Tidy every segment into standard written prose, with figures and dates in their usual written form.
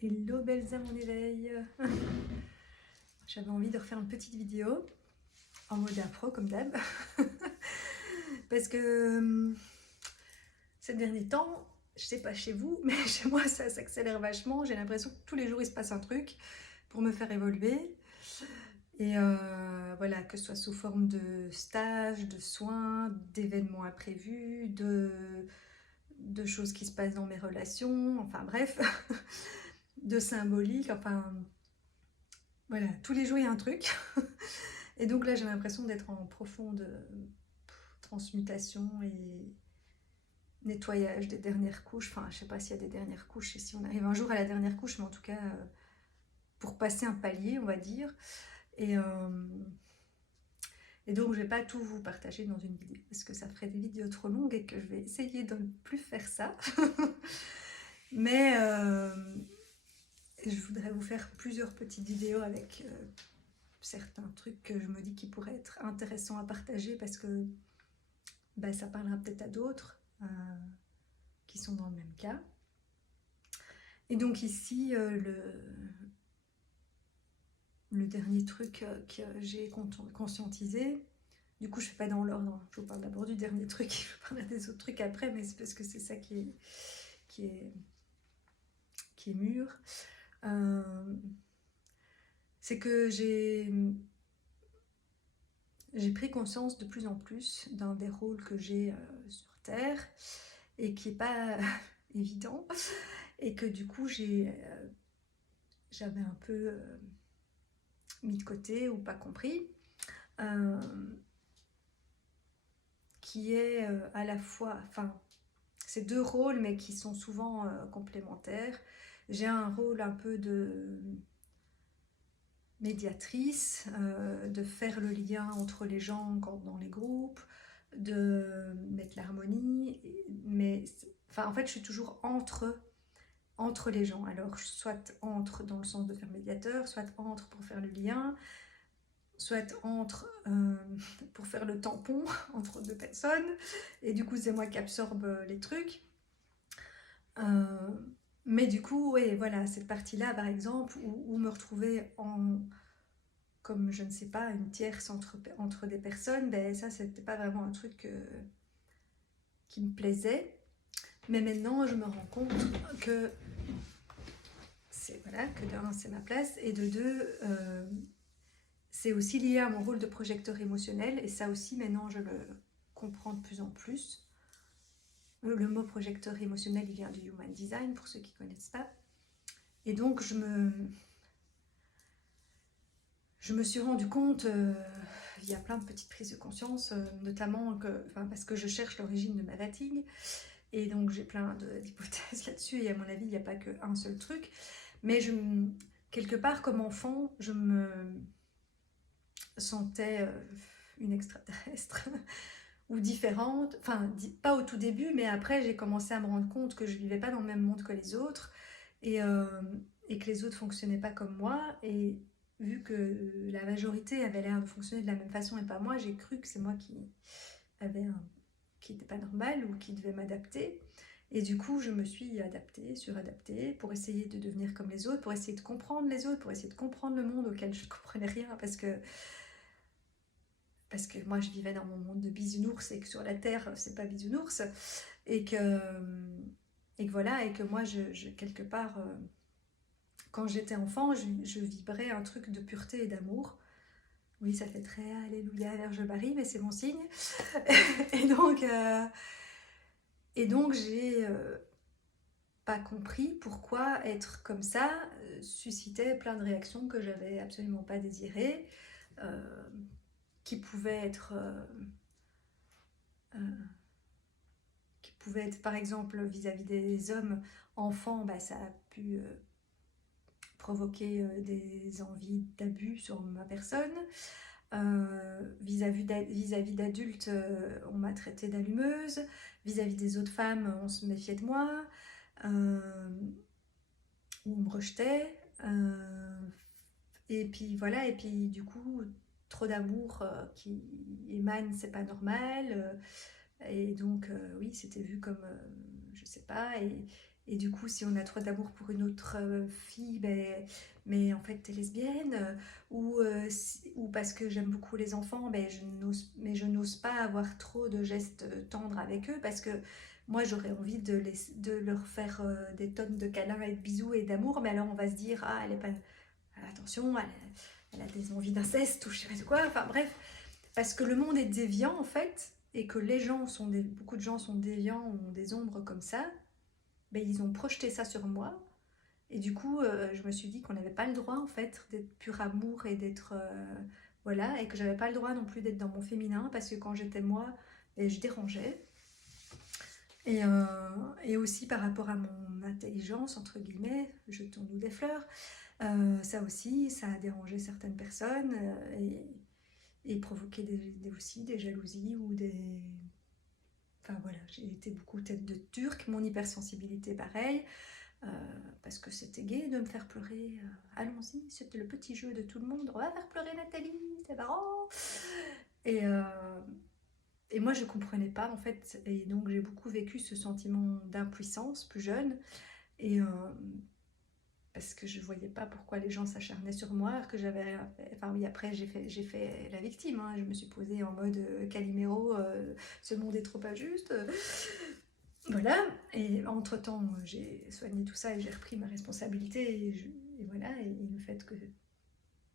Hello belles âmes en éveil. J'avais envie de refaire une petite vidéo en mode afro comme d'hab. Parce que ces derniers temps, je sais pas chez vous, mais chez moi ça s'accélère vachement. J'ai l'impression que tous les jours il se passe un truc pour me faire évoluer. Et voilà, que ce soit sous forme de stage, de soins, d'événements imprévus, de choses qui se passent dans mes relations, enfin bref, de symbolique, enfin voilà, tous les jours il y a un truc. Et donc là j'ai l'impression d'être en profonde transmutation et nettoyage des dernières couches. Enfin, je sais pas s'il y a des dernières couches et si on arrive un jour à la dernière couche, mais en tout cas pour passer un palier, on va dire. Et, et donc je vais pas tout vous partager dans une vidéo parce que ça ferait des vidéos trop longues et que je vais essayer de ne plus faire ça. Mais je voudrais vous faire plusieurs petites vidéos avec certains trucs que je me dis qui pourraient être intéressants à partager parce que bah, ça parlera peut-être à d'autres qui sont dans le même cas. Et donc ici, le dernier truc que j'ai conscientisé, du coup je ne fais pas dans l'ordre, hein. Je vous parle d'abord du dernier truc, je parlerai des autres trucs après, mais c'est parce que c'est ça qui est mûr. C'est que j'ai pris conscience de plus en plus d'un des rôles que j'ai sur Terre et qui n'est pas évident, et que du coup j'avais un peu mis de côté ou pas compris, qui est à la fois, enfin c'est deux rôles mais qui sont souvent complémentaires. J'ai un rôle un peu de médiatrice, de faire le lien entre les gens dans les groupes, de mettre l'harmonie, mais enfin en fait je suis toujours entre les gens. Alors soit entre dans le sens de faire médiateur, soit entre pour faire le lien, soit entre pour faire le tampon entre deux personnes, et du coup c'est moi qui absorbe les trucs. Mais du coup, ouais, voilà, cette partie-là, par exemple, où me retrouver comme je ne sais pas, une tierce entre des personnes, ben ça, c'était pas vraiment un truc qui me plaisait. Mais maintenant, je me rends compte que voilà, que d'un, c'est ma place, et de deux, c'est aussi lié à mon rôle de projecteur émotionnel, et ça aussi, maintenant, je le comprends de plus en plus. Le mot projecteur émotionnel, il vient du Human Design, pour ceux qui ne connaissent pas. Et donc, je me suis rendu compte, il y a plein de petites prises de conscience, notamment parce que je cherche l'origine de ma fatigue. Et donc, j'ai plein d'hypothèses là-dessus. Et à mon avis, il n'y a pas qu'un seul truc. Mais quelque part, comme enfant, je me sentais une extraterrestre ou différente. Enfin, pas au tout début, mais après, j'ai commencé à me rendre compte que je ne vivais pas dans le même monde que les autres. Et que les autres ne fonctionnaient pas comme moi. Et vu que la majorité avait l'air de fonctionner de la même façon et pas moi, j'ai cru que c'est moi qui n'était pas normal ou qui devait m'adapter. Et du coup, je me suis adaptée, suradaptée pour essayer de devenir comme les autres, pour essayer de comprendre les autres, pour essayer de comprendre le monde auquel je ne comprenais rien parce que moi je vivais dans mon monde de bisounours et que sur la terre c'est pas bisounours, et que voilà, et que moi quelque part quand j'étais enfant je vibrais un truc de pureté et d'amour. Oui, ça fait très alléluia Vierge Marie, mais c'est mon signe. et donc j'ai pas compris pourquoi être comme ça suscitait plein de réactions que j'avais absolument pas désirées, qui pouvaient être par exemple vis-à-vis des hommes enfants, bah, ça a pu provoquer des envies d'abus sur ma personne. Vis-à-vis d'adultes, on m'a traitée d'allumeuse. Vis-à-vis des autres femmes, on se méfiait de moi. Ou on me rejetait. Et puis voilà, et puis du coup, trop d'amour qui émane, c'est pas normal. Et donc, oui, c'était vu comme, je sais pas. Et du coup, si on a trop d'amour pour une autre fille, ben, mais en fait, t'es lesbienne. Ou parce que j'aime beaucoup les enfants, ben, je n'ose pas avoir trop de gestes tendres avec eux parce que moi, j'aurais envie de leur faire des tonnes de câlins et de bisous et d'amour. Mais alors, on va se dire, ah, elle est pas... Attention, elle a des envies d'inceste ou je sais pas quoi. Enfin, bref. Parce que le monde est déviant, en fait, et que beaucoup de gens sont déviants, ont des ombres comme ça, ben, ils ont projeté ça sur moi. Et du coup, je me suis dit qu'on n'avait pas le droit, en fait, d'être pur amour et d'être... voilà, et que j'avais pas le droit non plus d'être dans mon féminin, parce que quand j'étais moi, ben, je dérangeais. Et, euh, et aussi par rapport à mon intelligence, entre guillemets, jetons-nous des fleurs, ça aussi, ça a dérangé certaines personnes et provoqué aussi des jalousies ou des... Enfin voilà, j'ai été beaucoup tête de turc, mon hypersensibilité pareil, euh, parce que c'était gai de me faire pleurer. Allons-y, c'était le petit jeu de tout le monde, on va faire pleurer Nathalie, c'est marrant. Et, euh, et moi je comprenais pas en fait, et donc j'ai beaucoup vécu ce sentiment d'impuissance plus jeune, et parce que je voyais pas pourquoi les gens s'acharnaient sur moi, alors que j'avais... Enfin oui, après j'ai fait la victime, hein. Je me suis posée en mode Calimero, ce monde est trop injuste. Voilà, et entre-temps, j'ai soigné tout ça et j'ai repris ma responsabilité, et voilà, et le fait que...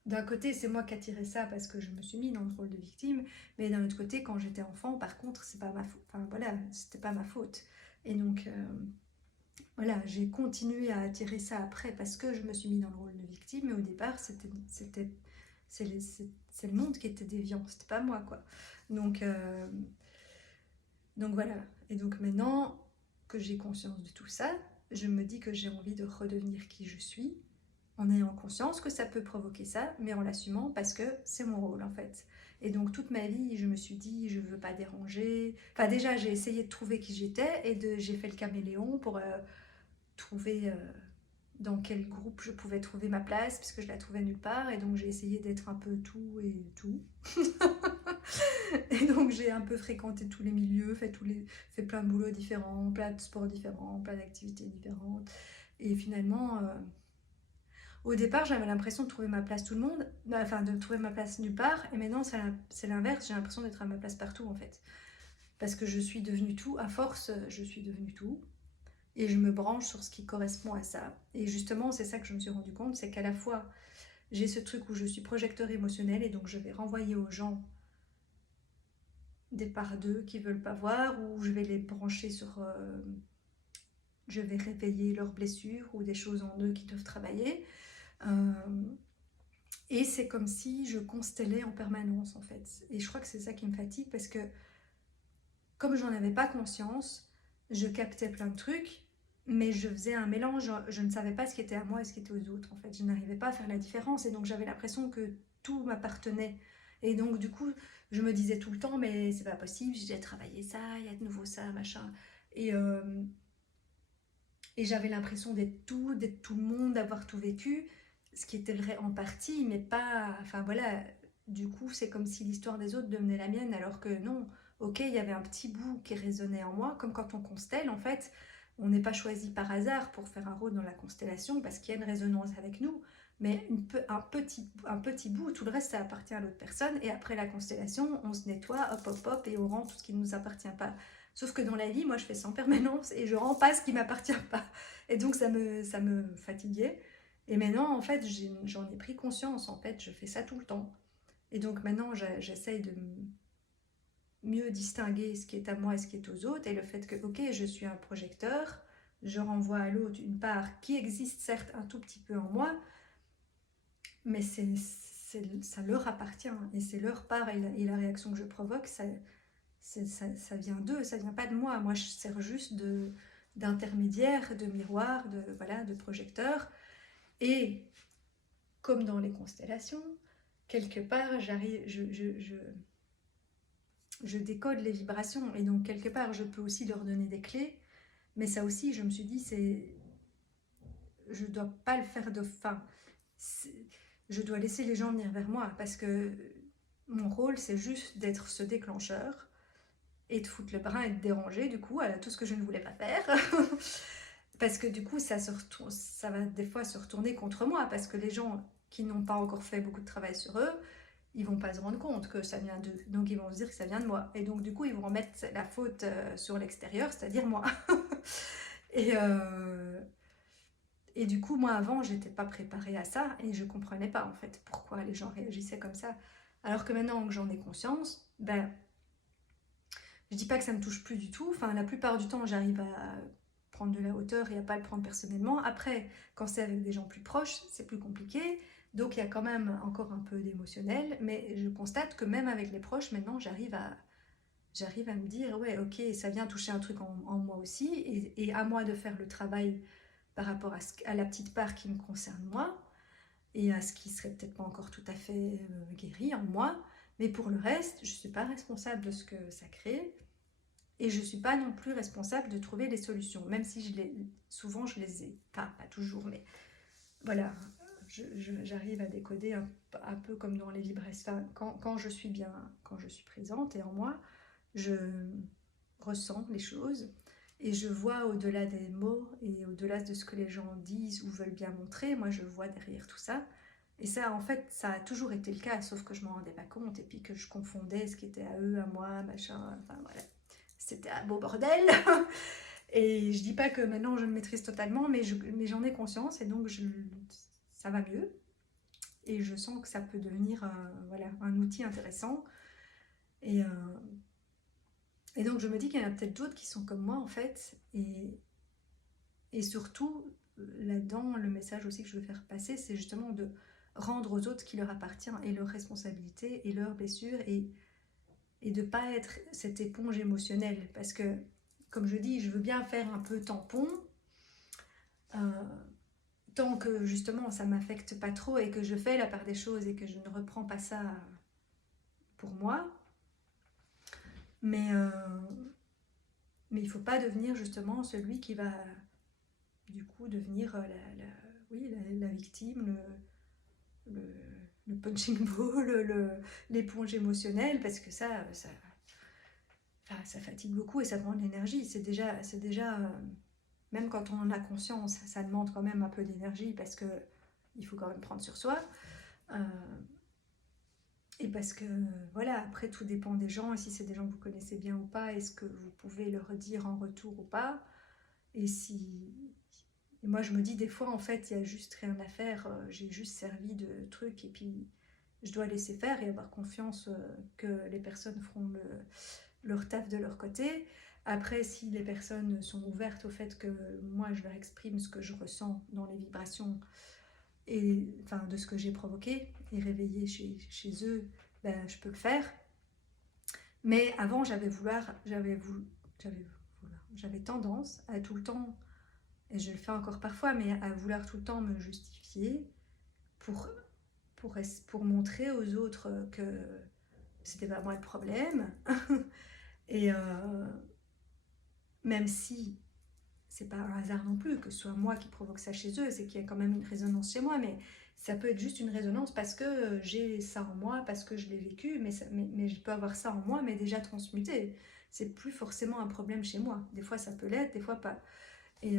D'un côté, c'est moi qui attirais ça parce que je me suis mis dans le rôle de victime, mais d'un autre côté, quand j'étais enfant, par contre, c'est pas ma faute. Enfin voilà, c'était pas ma faute. Et donc, voilà, j'ai continué à attirer ça après parce que je me suis mis dans le rôle de victime, mais au départ, c'est le monde qui était déviant, c'était pas moi, quoi. Donc, donc voilà, et donc maintenant que j'ai conscience de tout ça, je me dis que j'ai envie de redevenir qui je suis, en ayant conscience que ça peut provoquer ça, mais en l'assumant parce que c'est mon rôle en fait. Et donc toute ma vie, je me suis dit, je veux pas déranger. Enfin déjà, j'ai essayé de trouver qui j'étais et j'ai fait le caméléon pour trouver dans quel groupe je pouvais trouver ma place, puisque je la trouvais nulle part. Et donc j'ai essayé d'être un peu tout et tout. Et donc j'ai un peu fréquenté tous les milieux, fait plein de boulots différents, plein de sports différents, plein d'activités différentes. Et finalement, au départ, j'avais l'impression de trouver ma place tout le monde, enfin de trouver ma place nulle part. Et maintenant, c'est l'inverse, j'ai l'impression d'être à ma place partout en fait. Parce que je suis devenue tout, à force, je suis devenue tout. Et je me branche sur ce qui correspond à ça. Et justement, c'est ça que je me suis rendu compte, c'est qu'à la fois, j'ai ce truc où je suis projecteur émotionnel et donc je vais renvoyer aux gens des parts d'eux qu'ils veulent pas voir, ou je vais les brancher sur... je vais réveiller leurs blessures ou des choses en eux qui doivent travailler. Et c'est comme si je constellais en permanence en fait. Et je crois que c'est ça qui me fatigue parce que comme j'en avais pas conscience, je captais plein de trucs, mais je faisais un mélange, je ne savais pas ce qui était à moi et ce qui était aux autres en fait. Je n'arrivais pas à faire la différence et donc j'avais l'impression que tout m'appartenait. Et donc du coup, je me disais tout le temps, mais c'est pas possible, j'ai travaillé ça, il y a de nouveau ça, machin. Et, euh, et j'avais l'impression d'être tout le monde, d'avoir tout vécu, ce qui était vrai en partie, mais pas... Enfin voilà, du coup, c'est comme si l'histoire des autres devenait la mienne, alors que non. Ok, il y avait un petit bout qui résonnait en moi, comme quand on constelle, en fait. On n'est pas choisi par hasard pour faire un rôle dans la constellation, parce qu'il y a une résonance avec nous, mais un petit bout, tout le reste, ça appartient à l'autre personne, et après la constellation, on se nettoie, hop, hop, hop, et on rend tout ce qui ne nous appartient pas. Sauf que dans la vie, moi, je fais ça en permanence et je rends pas ce qui m'appartient pas. Et donc, ça me fatiguait. Et maintenant, en fait, j'en ai pris conscience. En fait, je fais ça tout le temps. Et donc, maintenant, j'essaye de mieux distinguer ce qui est à moi et ce qui est aux autres. Et le fait que, ok, je suis un projecteur, je renvoie à l'autre une part qui existe certes un tout petit peu en moi, mais ça leur appartient. Et c'est leur part et la réaction que je provoque, ça vient d'eux, ça vient pas de moi. Moi, je sers juste d'intermédiaire, de miroir, voilà, de projecteur. Et comme dans les constellations, quelque part, je décode les vibrations. Et donc, quelque part, je peux aussi leur donner des clés. Mais ça aussi, je me suis dit, je dois pas le faire de fin. Je dois laisser les gens venir vers moi parce que mon rôle, c'est juste d'être ce déclencheur et de foutre le brin et de déranger, du coup, tout ce que je ne voulais pas faire. parce que du coup, ça va des fois se retourner contre moi, parce que les gens qui n'ont pas encore fait beaucoup de travail sur eux, ils vont pas se rendre compte que ça vient d'eux. Donc ils vont se dire que ça vient de moi. Et donc du coup, ils vont remettre la faute sur l'extérieur, c'est-à-dire moi. et, euh, et du coup, moi avant, j'étais pas préparée à ça et je comprenais pas en fait pourquoi les gens réagissaient comme ça. Alors que maintenant que j'en ai conscience, ben, je dis pas que ça me touche plus du tout. Enfin, la plupart du temps, j'arrive à prendre de la hauteur et à pas le prendre personnellement. Après, quand c'est avec des gens plus proches, c'est plus compliqué. Donc il y a quand même encore un peu d'émotionnel, mais je constate que même avec les proches, maintenant, j'arrive à me dire, ouais, ok, ça vient toucher un truc en moi aussi, et à moi de faire le travail par rapport à la petite part qui me concerne moi, et à ce qui serait peut-être pas encore tout à fait guéri en moi. Mais pour le reste, je ne suis pas responsable de ce que ça crée, et je ne suis pas non plus responsable de trouver les solutions, même si souvent je les ai, pas toujours, mais voilà, j'arrive à décoder un peu comme dans les libresses. Enfin, quand je suis bien, quand je suis présente et en moi, je ressens les choses et je vois au-delà des mots et au-delà de ce que les gens disent ou veulent bien montrer, moi je vois derrière tout ça. Et ça, en fait, ça a toujours été le cas, sauf que je m'en rendais pas compte et puis que je confondais ce qui était à eux, à moi, machin, enfin voilà. C'était un beau bordel. Et je dis pas que maintenant je le maîtrise totalement, mais j'en ai conscience et donc ça va mieux. Et je sens que ça peut devenir voilà, un outil intéressant. Et, et donc je me dis qu'il y en a peut-être d'autres qui sont comme moi en fait. Et surtout, là-dedans, le message aussi que je veux faire passer, c'est justement de rendre aux autres ce qui leur appartient et leurs responsabilités et leurs blessures et de ne pas être cette éponge émotionnelle. Parce que, comme je dis, je veux bien faire un peu tampon, euh, tant que justement ça m'affecte pas trop et que je fais la part des choses et que je ne reprends pas ça pour moi. Mais il ne faut pas devenir justement celui qui va du coup devenir la victime, le, le punching ball, l'éponge émotionnelle, parce que ça fatigue beaucoup et ça prend de l'énergie. C'est déjà même quand on en a conscience, ça demande quand même un peu d'énergie parce que il faut quand même prendre sur soi. Euh, et parce que, voilà, après tout dépend des gens, et si c'est des gens que vous connaissez bien ou pas, est-ce que vous pouvez leur dire en retour ou pas. Et et moi je me dis des fois en fait il y a juste rien à faire, j'ai juste servi de truc et puis je dois laisser faire et avoir confiance que les personnes feront leur taf de leur côté. Après, si les personnes sont ouvertes au fait que moi je leur exprime ce que je ressens dans les vibrations et enfin de ce que j'ai provoqué et réveillé chez eux, ben, je peux le faire. Mais avant, j'avais tendance à tout le temps, et je le fais encore parfois, mais à vouloir tout le temps me justifier pour, pour montrer aux autres que c'était pas moi le problème. Et même si c'est pas un hasard non plus que ce soit moi qui provoque ça chez eux, c'est qu'il y a quand même une résonance chez moi, mais ça peut être juste une résonance parce que j'ai ça en moi, parce que je l'ai vécu, mais je peux avoir ça en moi, mais déjà transmuté. C'est plus forcément un problème chez moi. Des fois ça peut l'être, des fois pas. Et,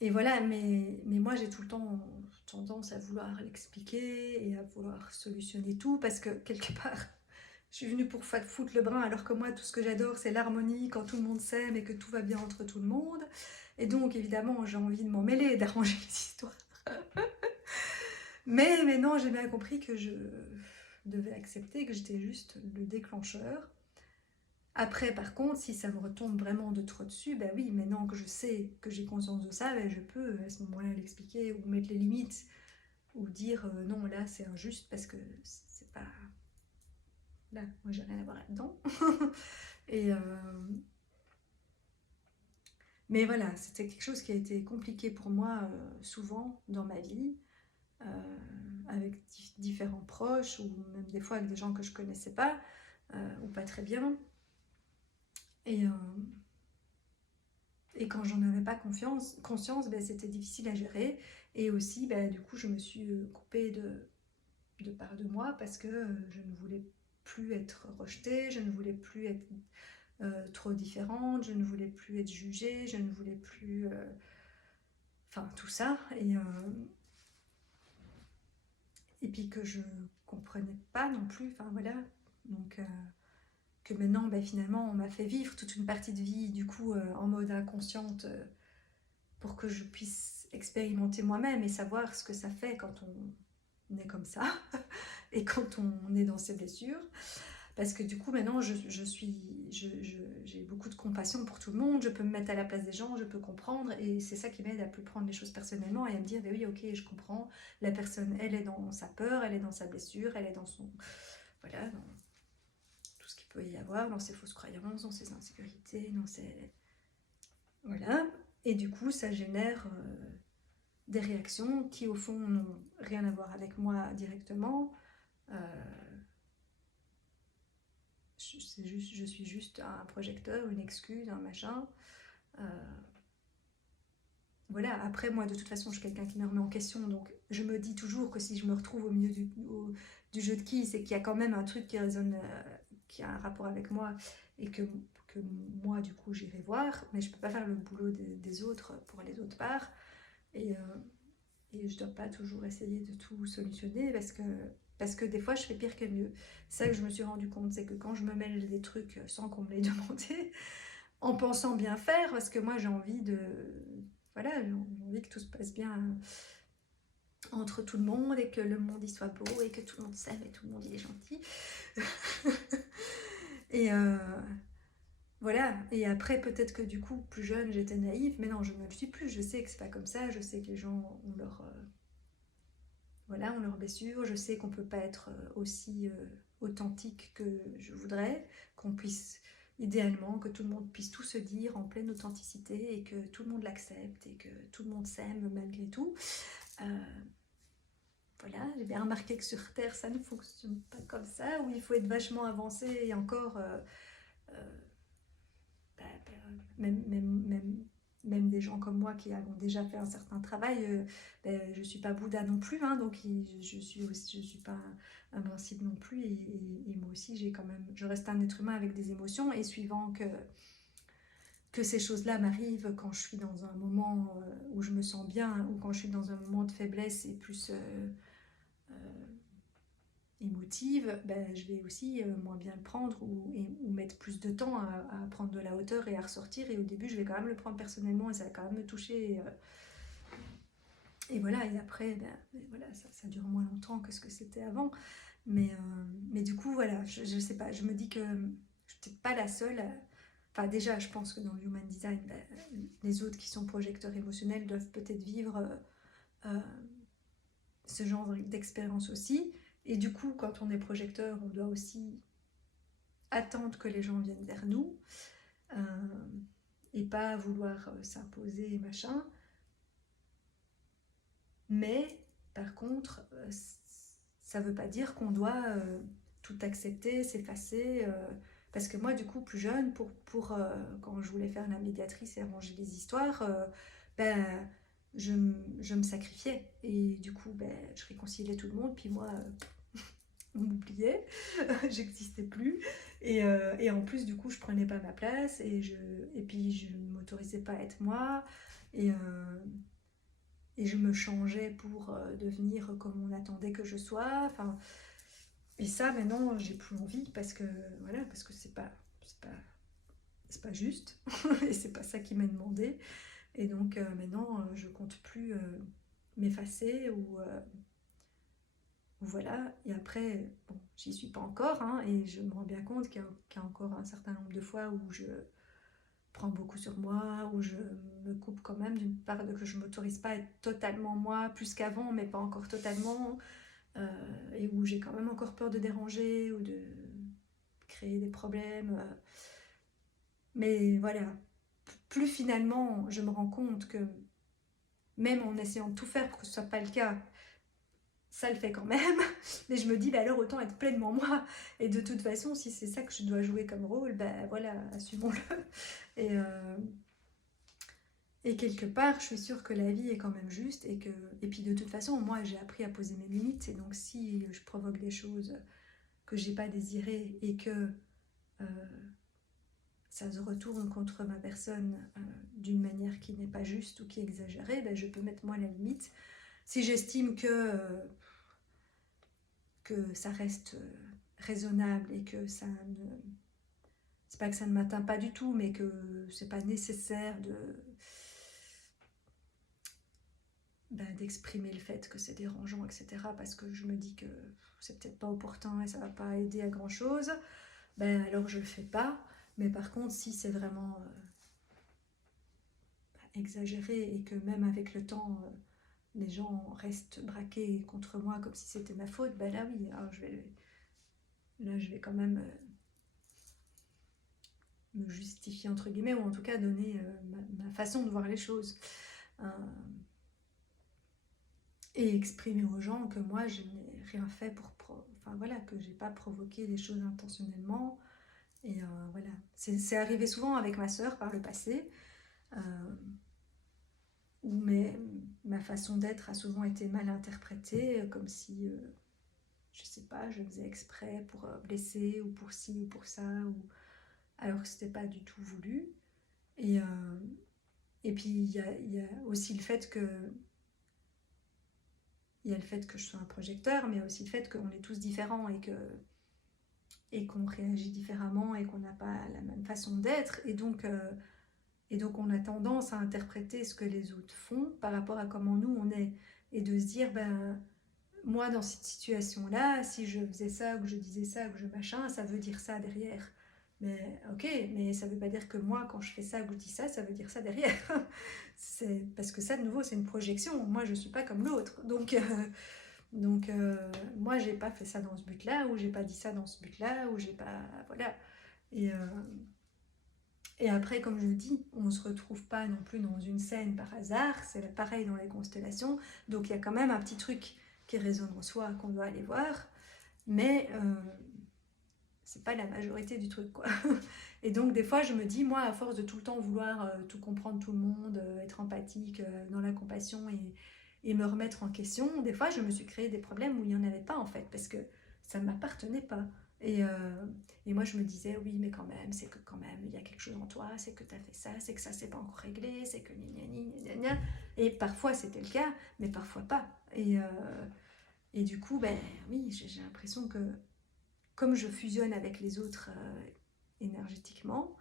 et voilà, mais moi j'ai tout le temps tendance à vouloir l'expliquer et à vouloir solutionner tout parce que quelque part je suis venue pour foutre le brin alors que moi tout ce que j'adore c'est l'harmonie quand tout le monde s'aime et que tout va bien entre tout le monde. Et donc évidemment j'ai envie de m'en mêler et d'arranger les histoires. Mais non, j'ai bien compris que je devais accepter que j'étais juste le déclencheur. Après, par contre, si ça me retombe vraiment de trop dessus, ben oui, maintenant que je sais que j'ai conscience de ça, ben je peux à ce moment-là l'expliquer ou mettre les limites ou dire non, là c'est injuste parce que c'est pas. Là, moi j'ai rien à voir là-dedans. Et mais voilà, c'était quelque chose qui a été compliqué pour moi souvent dans ma vie, avec différents proches ou même des fois avec des gens que je connaissais pas ou pas très bien. Et, et quand j'en avais pas conscience, ben, c'était difficile à gérer. Et aussi, ben, du coup, je me suis coupée de part de moi parce que je ne voulais plus être rejetée, je ne voulais plus être trop différente, je ne voulais plus être jugée, je ne voulais plus... Enfin, tout ça. Et puis que je comprenais pas non plus, enfin voilà. Donc, que maintenant, ben, finalement, on m'a fait vivre toute une partie de vie, du coup, en mode inconsciente, pour que je puisse expérimenter moi-même et savoir ce que ça fait quand on est comme ça et quand on est dans ses blessures. Parce que du coup, maintenant, j'ai beaucoup de compassion pour tout le monde, je peux me mettre à la place des gens, je peux comprendre, et c'est ça qui m'aide à plus prendre les choses personnellement et à me dire, ben oui, ok, je comprends, la personne, elle est dans sa peur, elle est dans sa blessure, elle est dans son... Voilà, dans tout ce qu'il peut y avoir, dans ses fausses croyances, dans ses insécurités, dans ses... Voilà. Et du coup, ça génère des réactions qui, au fond, n'ont rien à voir avec moi directement. Je suis juste un projecteur, une excuse, un machin. Euh, voilà, après moi de toute façon je suis quelqu'un qui me remet en question, donc je me dis toujours que si je me retrouve au milieu du jeu de qui, c'est qu'il y a quand même un truc qui résonne, qui a un rapport avec moi, et que moi du coup j'irai voir, mais je peux pas faire le boulot des autres pour les autres parts, et, je dois pas toujours essayer de tout solutionner parce que des fois je fais pire que mieux. C'est ça que je me suis rendu compte, c'est que quand je me mêle des trucs sans qu'on me les demande, en pensant bien faire, parce que moi j'ai envie de... Voilà, j'ai envie que tout se passe bien entre tout le monde et que le monde y soit beau et que tout le monde s'aime et tout le monde y est gentil. Et voilà, et après peut-être que du coup, plus jeune, j'étais naïve, mais non, je ne le suis plus, je sais que c'est pas comme ça, je sais que les gens ont leur... voilà, ont leurs blessures, je sais qu'on peut pas être aussi authentique que je voudrais, qu'on puisse idéalement que tout le monde puisse tout se dire en pleine authenticité et que tout le monde l'accepte et que tout le monde s'aime malgré tout. Voilà, j'ai bien remarqué que sur Terre ça ne fonctionne pas comme ça, où il faut être vachement avancé et encore bah, même des gens comme moi qui avons déjà fait un certain travail, je ne suis pas Bouddha non plus, hein, donc je suis pas invincible non plus, et moi aussi je reste un être humain avec des émotions, et suivant que ces choses-là m'arrivent quand je suis dans un moment où je me sens bien, ou quand je suis dans un moment de faiblesse et plus émotive, ben, je vais aussi moins bien le prendre, ou mettre plus de temps à prendre de la hauteur et à ressortir, et au début je vais quand même le prendre personnellement et ça va quand même me toucher, et voilà, et après ben, voilà, ça dure moins longtemps que ce que c'était avant, mais du coup voilà, je sais pas, je me dis que je suis peut-être pas la seule enfin déjà je pense que dans le Human Design, ben, les autres qui sont projecteurs émotionnels doivent peut-être vivre euh, ce genre d'expérience aussi. Et du coup, quand on est projecteur, on doit aussi attendre que les gens viennent vers nous, euh, et pas vouloir s'imposer, machin. Mais par contre, ça veut pas dire qu'on doit tout accepter, s'effacer. Parce que moi, du coup, plus jeune, quand je voulais faire la médiatrice et arranger les histoires, ben, je me sacrifiais. Et du coup, ben, je réconciliais tout le monde. Puis moi, on m'oubliait, j'existais plus. Et en plus, du coup, je prenais pas ma place. Et puis, je ne m'autorisais pas à être moi. Et, et je me changeais pour devenir comme on attendait que je sois. Enfin, et ça, maintenant, j'ai plus envie parce que, voilà, parce que c'est pas juste. Et c'est pas ça qui m'est demandé. Et donc, maintenant, je compte plus m'effacer ou voilà. Et après, bon, j'y suis pas encore, hein, et je me rends bien compte qu'il y a encore un certain nombre de fois où je prends beaucoup sur moi, où je me coupe quand même d'une part, de que je m'autorise pas à être totalement moi, plus qu'avant, mais pas encore totalement, et où j'ai quand même encore peur de déranger ou de créer des problèmes. Mais voilà, plus finalement je me rends compte que même en essayant de tout faire pour que ce soit pas le cas, ça le fait quand même, mais je me dis, bah alors autant être pleinement moi, et de toute façon, si c'est ça que je dois jouer comme rôle, bah voilà, assumons-le. Et, euh, et quelque part, je suis sûre que la vie est quand même juste, et puis de toute façon, moi j'ai appris à poser mes limites, et donc si je provoque des choses que j'ai pas désirées, et que ça se retourne contre ma personne d'une manière qui n'est pas juste ou qui est exagérée, ben, je peux mettre moi la limite. Si j'estime que ça reste raisonnable et que ça ne... C'est pas que ça ne m'atteint pas du tout, mais que c'est pas nécessaire d'exprimer le fait que c'est dérangeant, etc. Parce que je me dis que c'est peut-être pas opportun et ça va pas aider à grand chose, ben alors je le fais pas. Mais par contre, si c'est vraiment exagéré et que même avec le temps, les gens restent braqués contre moi comme si c'était ma faute, ben là oui, alors je vais quand même me justifier entre guillemets, ou en tout cas donner ma façon de voir les choses. Et exprimer aux gens que moi je n'ai rien fait enfin voilà, que j'ai pas provoqué les choses intentionnellement. Et voilà, c'est arrivé souvent avec ma sœur par le passé, où ma façon d'être a souvent été mal interprétée, comme si, je sais pas, je faisais exprès pour blesser, ou pour ci, ou pour ça, alors que c'était pas du tout voulu. Et puis il y a aussi le fait que je sois un projecteur, mais aussi le fait qu'on est tous différents et qu'on réagit différemment et qu'on n'a pas la même façon d'être. Et donc on a tendance à interpréter ce que les autres font par rapport à comment nous on est. Et de se dire, ben, moi dans cette situation-là, si je faisais ça, ou que je disais ça, ou que je machin, ça veut dire ça derrière. Mais ok, mais ça veut pas dire que moi, quand je fais ça ou je dis ça, ça veut dire ça derrière. C'est parce que ça, de nouveau, c'est une projection. Moi, je suis pas comme l'autre. Donc moi, j'ai pas fait ça dans ce but-là, ou j'ai pas dit ça dans ce but-là, ou j'ai pas... Voilà. Et après, comme je dis, on se retrouve pas non plus dans une scène par hasard, c'est pareil dans les constellations, donc il y a quand même un petit truc qui résonne en soi qu'on doit aller voir, mais c'est pas la majorité du truc, quoi. Et donc des fois, je me dis, moi, à force de tout le temps vouloir tout comprendre tout le monde, être empathique, dans la compassion et me remettre en question, des fois, je me suis créé des problèmes où il n'y en avait pas, en fait, parce que ça ne m'appartenait pas. Et moi, je me disais, oui, mais quand même, c'est que quand même, il y a quelque chose en toi, c'est que tu as fait ça, c'est que ça s'est pas encore réglé, c'est que gna gna gna gna. Et parfois, c'était le cas, mais parfois pas. Et du coup, ben oui, j'ai l'impression que comme je fusionne avec les autres énergétiquement,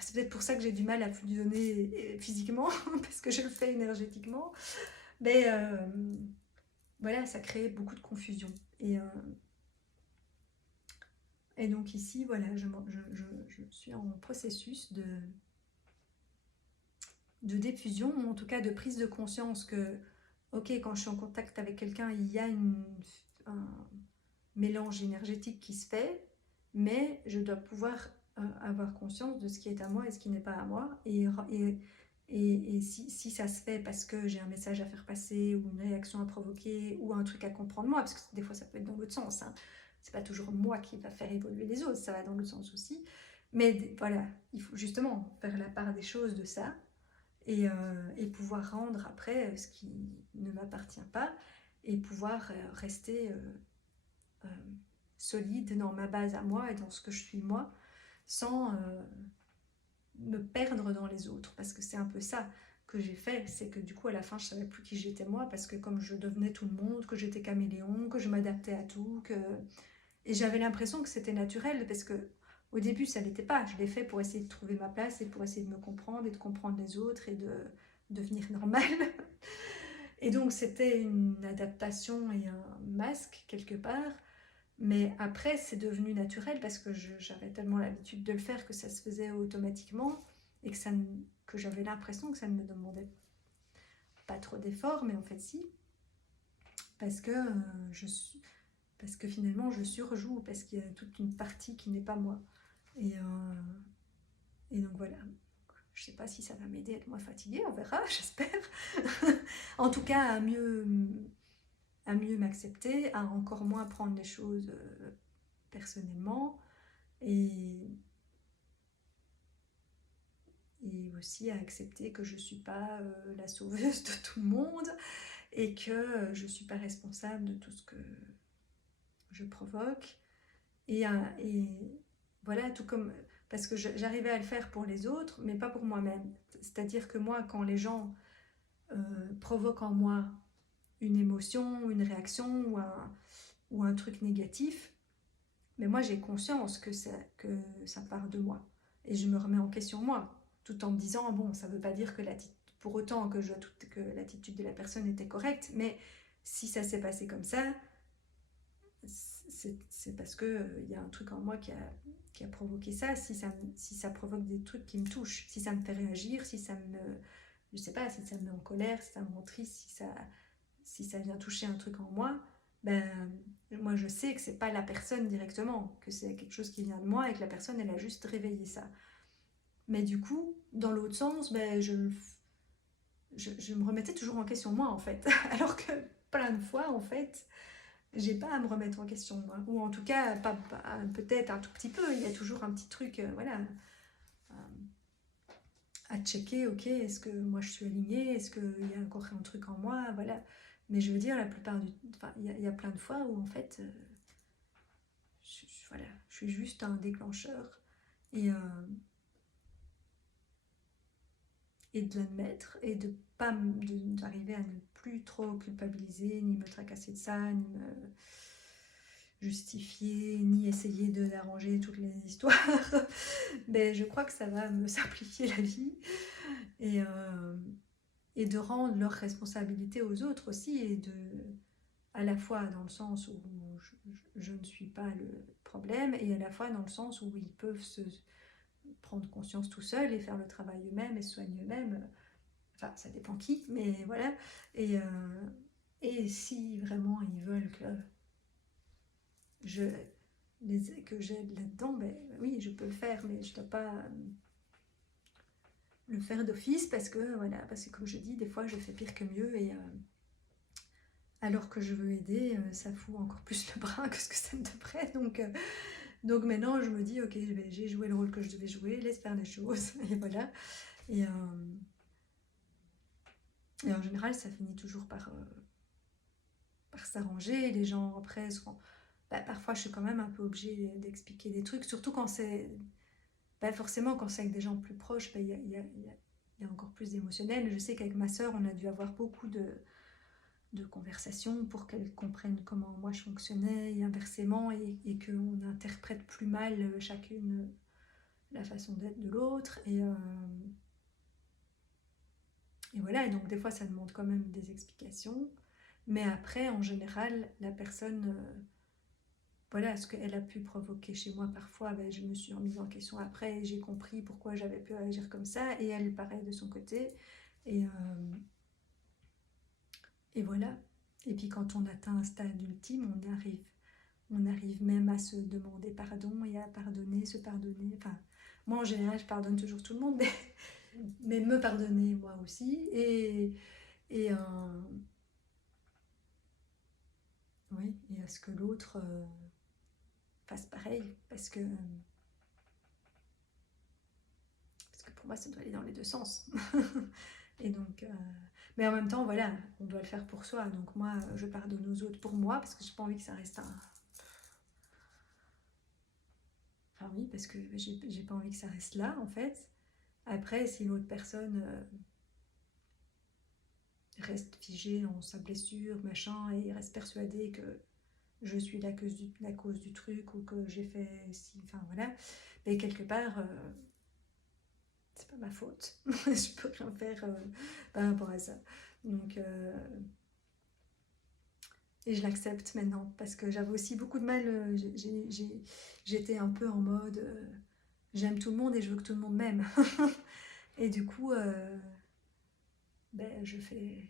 c'est peut-être pour ça que j'ai du mal à fusionner physiquement, parce que je le fais énergétiquement. Mais voilà, ça crée beaucoup de confusion. Et donc ici, voilà, je suis en processus de diffusion, ou en tout cas de prise de conscience que, ok, quand je suis en contact avec quelqu'un, il y a un mélange énergétique qui se fait, mais je dois pouvoir avoir conscience de ce qui est à moi et ce qui n'est pas à moi. Et si ça se fait parce que j'ai un message à faire passer, ou une réaction à provoquer, ou un truc à comprendre moi, parce que des fois ça peut être dans l'autre sens, hein. C'est pas toujours moi qui va faire évoluer les autres, ça va dans l'autre sens aussi. Mais voilà, il faut justement faire la part des choses de ça, et pouvoir rendre après ce qui ne m'appartient pas, et pouvoir rester solide dans ma base à moi et dans ce que je suis moi, sans me perdre dans les autres, parce que c'est un peu ça que j'ai fait, c'est que du coup à la fin je savais plus qui j'étais moi, parce que comme je devenais tout le monde, que j'étais caméléon, que je m'adaptais à tout, et j'avais l'impression que c'était naturel, parce que au début ça n'était pas, je l'ai fait pour essayer de trouver ma place et pour essayer de me comprendre et de comprendre les autres et de devenir normale. Et donc c'était une adaptation et un masque quelque part. Mais après, c'est devenu naturel parce que j'avais tellement l'habitude de le faire que ça se faisait automatiquement, et que j'avais l'impression que ça ne me demandait pas trop d'efforts, mais en fait si, parce que, parce que finalement je surjoue, parce qu'il y a toute une partie qui n'est pas moi. Et donc voilà. Je sais pas si ça va m'aider à être moins fatiguée, on verra, j'espère. En tout cas, à mieux m'accepter, à encore moins prendre les choses personnellement, et aussi à accepter que je ne suis pas la sauveuse de tout le monde, et que je ne suis pas responsable de tout ce que je provoque. Et voilà, tout comme parce que j'arrivais à le faire pour les autres, mais pas pour moi-même. C'est-à-dire que moi, quand les gens provoquent en moi une émotion, une réaction ou un truc négatif, mais moi j'ai conscience que ça part de moi. Et je me remets en question moi, tout en me disant, bon, ça ne veut pas dire que pour autant que que l'attitude de la personne était correcte, mais si ça s'est passé comme ça, c'est parce qu'il y a un truc en moi qui a provoqué ça. Si ça provoque des trucs qui me touchent, si ça me fait réagir, si ça me... Je sais pas, si ça me met en colère, si ça me rend triste, si ça vient toucher un truc en moi, ben, moi je sais que c'est pas la personne directement, que c'est quelque chose qui vient de moi et que la personne elle a juste réveillé ça. Mais du coup, dans l'autre sens, ben, je me remettais toujours en question moi en fait. Alors que plein de fois en fait, j'ai pas à me remettre en question moi. Ou en tout cas, peut-être un tout petit peu, il y a toujours un petit truc, voilà, à checker, ok, est-ce que moi je suis alignée, est-ce qu'il y a encore un truc en moi, voilà. Mais je veux dire, la plupart du temps, enfin, il y a plein de fois où en fait, voilà, je suis juste un déclencheur. Et, et de l'admettre et de pas d'arriver à ne plus trop culpabiliser, ni me tracasser de ça, ni me justifier, ni essayer d'arranger toutes les histoires. Mais je crois que ça va me simplifier la vie. Et, et de rendre leurs responsabilités aux autres aussi, et à la fois dans le sens où je ne suis pas le problème, et à la fois dans le sens où ils peuvent se prendre conscience tout seuls et faire le travail eux-mêmes et se soigner eux-mêmes. Enfin, ça dépend qui, mais voilà. Et si vraiment ils veulent que j'aide là-dedans, ben oui, je peux le faire, mais je ne dois pas le faire d'office parce que, voilà, parce que comme je dis, des fois je fais pire que mieux, et alors que je veux aider, ça fout encore plus le bras que ce que ça ne devrait. Donc maintenant, je me dis, ok, j'ai joué le rôle que je devais jouer, laisse faire les choses, et voilà. Et en général, ça finit toujours par s'arranger. Les gens, après, seront... Bah, parfois, je suis quand même un peu obligée d'expliquer des trucs, surtout quand c'est... Bah, forcément, quand c'est avec des gens plus proches, bah, y a encore plus d'émotionnel. Je sais qu'avec ma sœur, on a dû avoir beaucoup de conversations pour qu'elle comprenne comment moi je fonctionnais, et inversement, et qu'on interprète plus mal chacune la façon d'être de l'autre. Et voilà, et donc des fois ça demande quand même des explications, mais après en général la personne, voilà, ce qu'elle a pu provoquer chez moi parfois, ben, je me suis remise en question après, et j'ai compris pourquoi j'avais pu agir comme ça, et elle pareil de son côté, et, et voilà. Et puis quand on atteint un stade ultime, on arrive même à se demander pardon et à pardonner, se pardonner. Enfin, moi en général je pardonne toujours tout le monde, mais me pardonner moi aussi, et oui, et à ce que l'autre fasse pareil, parce que pour moi ça doit aller dans les deux sens. Et donc, mais en même temps, voilà, on doit le faire pour soi. Donc moi, je pardonne aux autres pour moi, parce que j'ai pas envie que ça reste un... Enfin oui, parce que j'ai pas envie que ça reste là, en fait. Après, si l'autre personne reste figée dans sa blessure, machin, et reste persuadée que je suis la cause du truc, ou que j'ai fait si... Enfin voilà. Mais quelque part... c'est pas ma faute. Je peux rien faire par rapport à ça. Donc, et je l'accepte maintenant, parce que j'avais aussi beaucoup de mal. J'étais un peu en mode j'aime tout le monde et je veux que tout le monde m'aime. Et du coup, ben, je fais.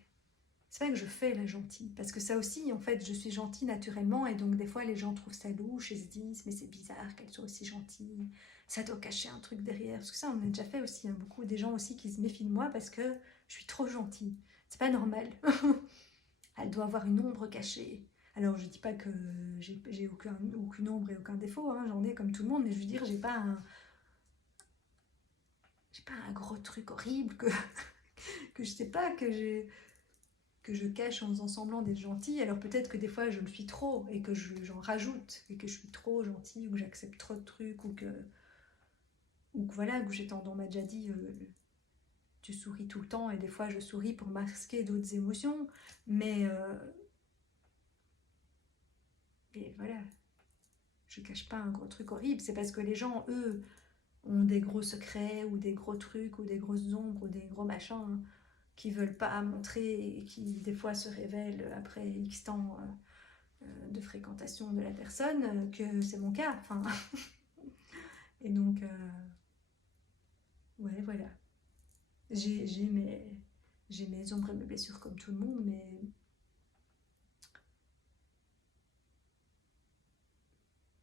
C'est pas que je fais la gentille, parce que ça aussi, en fait, je suis gentille naturellement, et donc des fois les gens trouvent ça louche et se disent mais c'est bizarre qu'elle soit aussi gentille, ça doit cacher un truc derrière. Parce que ça, on a déjà fait aussi, hein, beaucoup des gens aussi qui se méfient de moi parce que je suis trop gentille. C'est pas normal. Elle doit avoir une ombre cachée. Alors je dis pas que j'ai aucune ombre et aucun défaut, hein, j'en ai comme tout le monde, mais je veux dire, j'ai pas un gros truc horrible que je sais pas, que je cache en faisant semblant d'être gentille. Alors peut-être que des fois je le suis trop et que j'en rajoute, et que je suis trop gentille, ou que j'accepte trop de trucs, ou que ou que voilà, que on m'a déjà dit tu souris tout le temps, et des fois je souris pour masquer d'autres émotions, mais et voilà, je cache pas un gros truc horrible, c'est parce que les gens, eux, ont des gros secrets, ou des gros trucs, ou des grosses ombres, ou des gros machins, hein, qui veulent pas montrer, et qui des fois se révèlent après X temps de fréquentation de la personne, que c'est mon cas, enfin. Et donc, ouais, voilà. J'ai mes ombres et mes blessures comme tout le monde,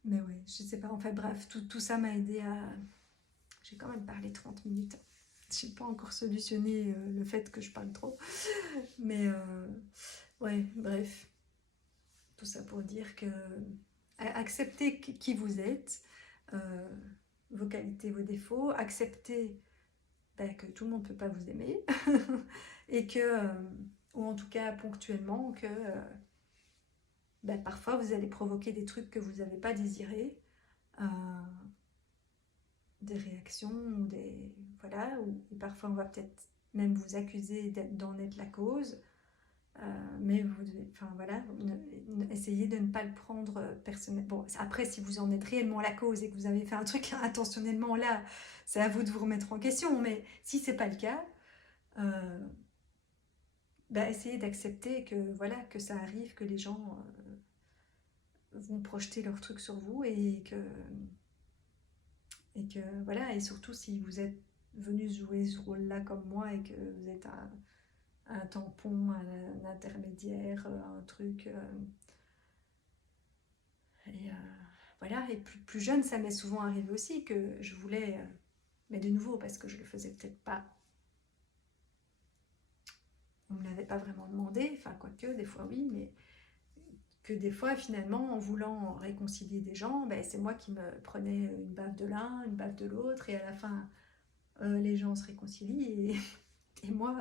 mais ouais, je sais pas. Enfin bref, tout ça m'a aidé à. J'ai quand même parlé 30 minutes. J'ai pas encore solutionné le fait que je parle trop. Mais ouais, bref. Tout ça pour dire que acceptez qui vous êtes, euh, vos qualités, vos défauts, acceptez que tout le monde ne peut pas vous aimer, et que, ou en tout cas ponctuellement, que parfois vous allez provoquer des trucs que vous n'avez pas désirés, euh, des réactions, ou des. Voilà, ou parfois on va peut-être même vous accuser d'en être la cause. Mais vous devez, enfin voilà, essayez de ne pas le prendre personnel. Bon, après, si vous en êtes réellement la cause et que vous avez fait un truc intentionnellement, là, c'est à vous de vous remettre en question. Mais si c'est pas le cas, essayez d'accepter que voilà, que ça arrive, que les gens vont projeter leurs trucs sur vous, et que voilà, et surtout si vous êtes venu jouer ce rôle-là comme moi, et que vous êtes un tampon, un intermédiaire, un truc. Et voilà, et plus jeune, ça m'est souvent arrivé aussi que je voulais, mais de nouveau parce que je le faisais peut-être pas, on me l'avait pas vraiment demandé, enfin quoique des fois oui, mais que des fois finalement en voulant réconcilier des gens, c'est moi qui me prenais une baffe de l'un, une baffe de l'autre, et à la fin les gens se réconcilient, et moi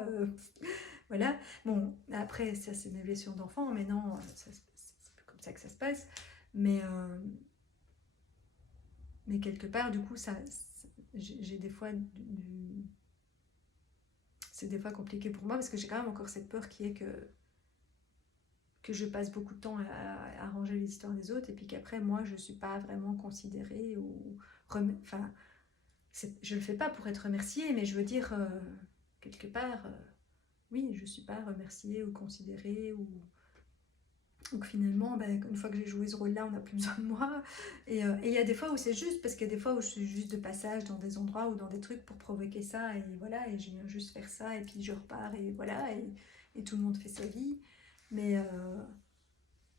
voilà. Bon, après ça c'est mes blessures d'enfant, mais non, c'est plus comme ça que ça se passe, mais quelque part, du coup, j'ai des fois c'est des fois compliqué pour moi, parce que j'ai quand même encore cette peur qui est que je passe beaucoup de temps à arranger les histoires des autres, et puis qu'après, moi, je suis pas vraiment considérée, ou enfin, je le fais pas pour être remerciée, mais je veux dire, quelque part, oui, je suis pas remerciée ou considérée, ou donc finalement, une fois que j'ai joué ce rôle-là, on n'a plus besoin de moi. Et il y a des fois où c'est juste, parce qu'il y a des fois où je suis juste de passage dans des endroits ou dans des trucs pour provoquer ça, et voilà, et je viens juste faire ça, et puis je repars, et voilà, et tout le monde fait sa vie. Mais,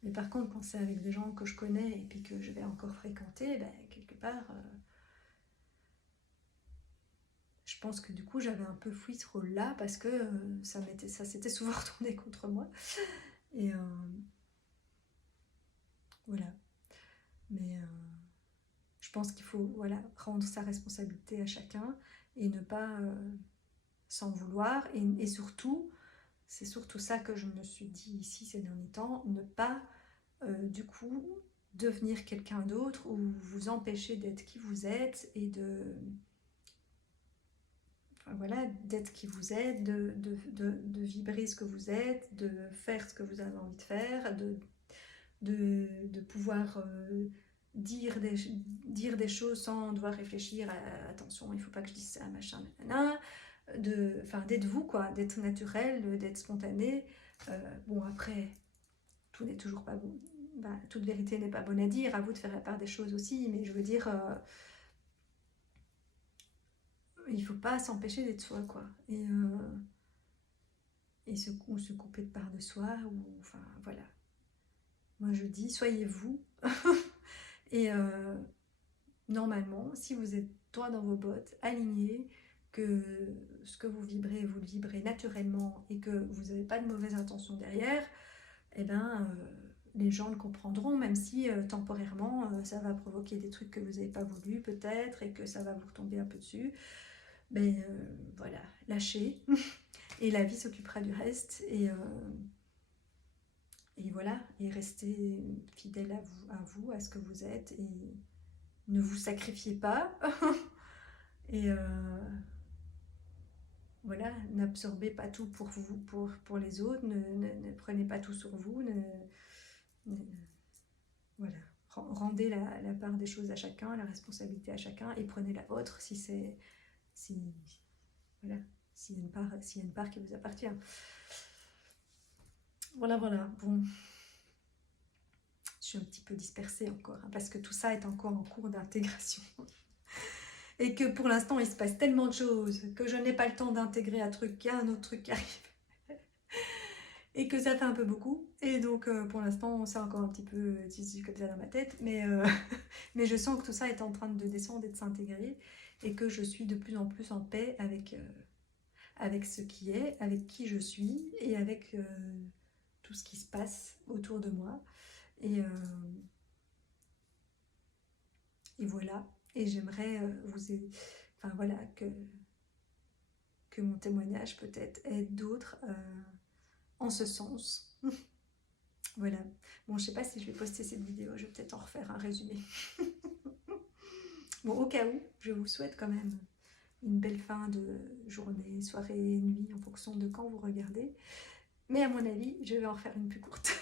mais par contre, quand c'est avec des gens que je connais, et puis que je vais encore fréquenter, quelque part, je pense que du coup, j'avais un peu fui ce rôle-là, parce que ça s'était souvent retourné contre moi. Et voilà. Mais je pense qu'il faut voilà, rendre sa responsabilité à chacun, et ne pas s'en vouloir, et surtout, c'est surtout ça que je me suis dit ici ces derniers temps, ne pas du coup devenir quelqu'un d'autre, ou vous empêcher d'être qui vous êtes, et enfin, voilà, d'être qui vous êtes, de vibrer ce que vous êtes, de faire ce que vous avez envie de faire, de pouvoir dire des choses sans devoir réfléchir à attention, il faut pas que je dise ça, machin, nanana, d'être vous, quoi, d'être naturel, d'être spontané. Bon, après, tout n'est toujours pas bon. Toute vérité n'est pas bonne à dire, à vous de faire la part des choses aussi, mais je veux dire, il faut pas s'empêcher d'être soi, quoi. Et se couper de part de soi, ou enfin, voilà. Moi, je dis, soyez vous. Et normalement, si vous êtes droit dans vos bottes, aligné, que ce que vous le vibrez naturellement, et que vous n'avez pas de mauvaises intentions derrière, eh ben, les gens le comprendront, même si temporairement, ça va provoquer des trucs que vous n'avez pas voulu peut-être, et que ça va vous retomber un peu dessus. Mais voilà, lâchez, et la vie s'occupera du reste, et voilà, et restez fidèle à vous, à ce que vous êtes, et ne vous sacrifiez pas. Et voilà, n'absorbez pas tout pour vous, pour les autres, ne prenez pas tout sur vous, ne- voilà. Rendez la part des choses à chacun, la responsabilité à chacun, et prenez la vôtre si c'est si voilà, s'il y a une part qui vous appartient. Voilà, bon, je suis un petit peu dispersée encore, hein, parce que tout ça est encore en cours d'intégration. Et que pour l'instant, il se passe tellement de choses que je n'ai pas le temps d'intégrer un truc, qu'il y a un autre truc qui arrive. Et que ça fait un peu beaucoup. Et donc, pour l'instant, c'est encore un petit peu tissu comme ça dans ma tête. Mais, mais je sens que tout ça est en train de descendre et de s'intégrer. Et que je suis de plus en plus en paix avec ce qui est, avec qui je suis et avec tout ce qui se passe autour de moi. Et, et voilà. Et j'aimerais enfin voilà, que mon témoignage peut-être aide d'autres en ce sens. Voilà. Bon, je sais pas si je vais poster cette vidéo, je vais peut-être en refaire un résumé. Bon, au cas où, je vous souhaite quand même une belle fin de journée, soirée, nuit, en fonction de quand vous regardez. Mais à mon avis, je vais en refaire une plus courte.